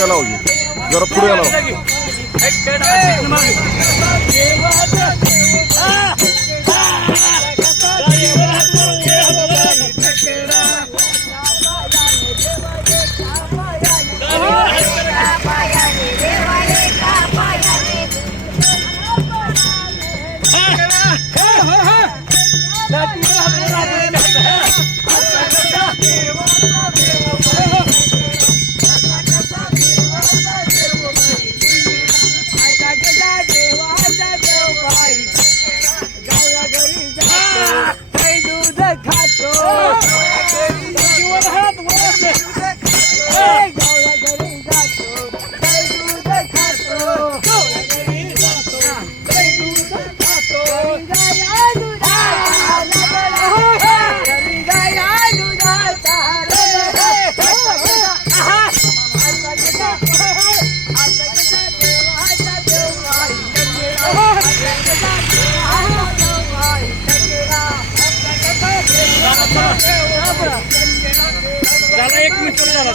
पुढे आला हो हवी जरा पुढे आला हो. झाला एक मिनिट झाला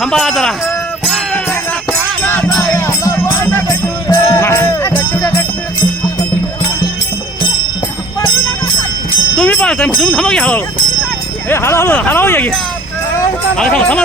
थांबा जरा. तुम्ही पाहताय मग तुम्ही थांबा की हळूहळू. ए हळू हळू या की. हळू थांबा थांबा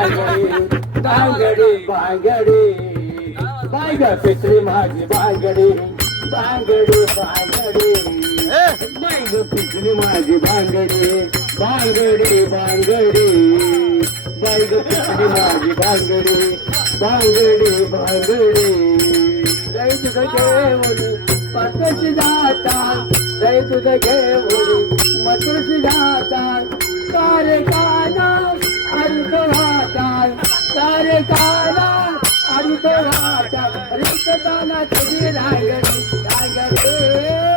बांगडी बांगडी बांग पित्री माझी बांगडी बांगडी बांगडी बांग पित्री माझी बांगडी बांगडी बांगडी बांग पित्री माझी बांगडी बांगडी बांगडी जय तुझं घेऊन पातळ जाता जय तुझं जाता. काना अर्थ वाटा कार्य काना आणि तो काना तुझी रांगडी रांगडी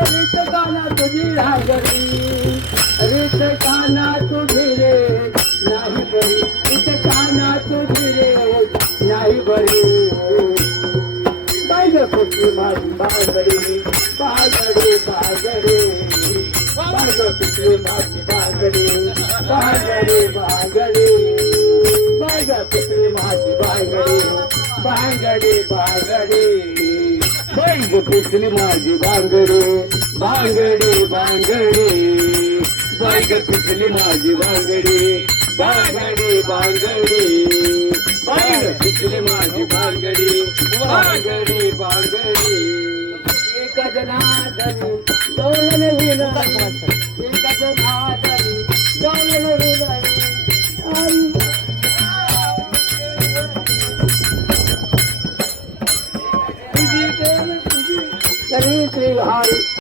रित काना तुझी रांगडी. रित काना तुझी रे नाही बरी. रित काना तुझी रे नाही बरी. बायग कुठली माझी बांगडी बांगडी बांगडी. बायग कुठली माझी बायग कुठली माझी बांगडी बांगडी बांगडी बैग पिसली माझी बांगडी बांगडी बांगडी बैग पिसली माझी बांगडी बांगडी बांगडी बांग पिछले माझी बांगडी बांगडी बांगडी एक जनार्दनी दोलन विनरी एक जनार्दनी. 啊。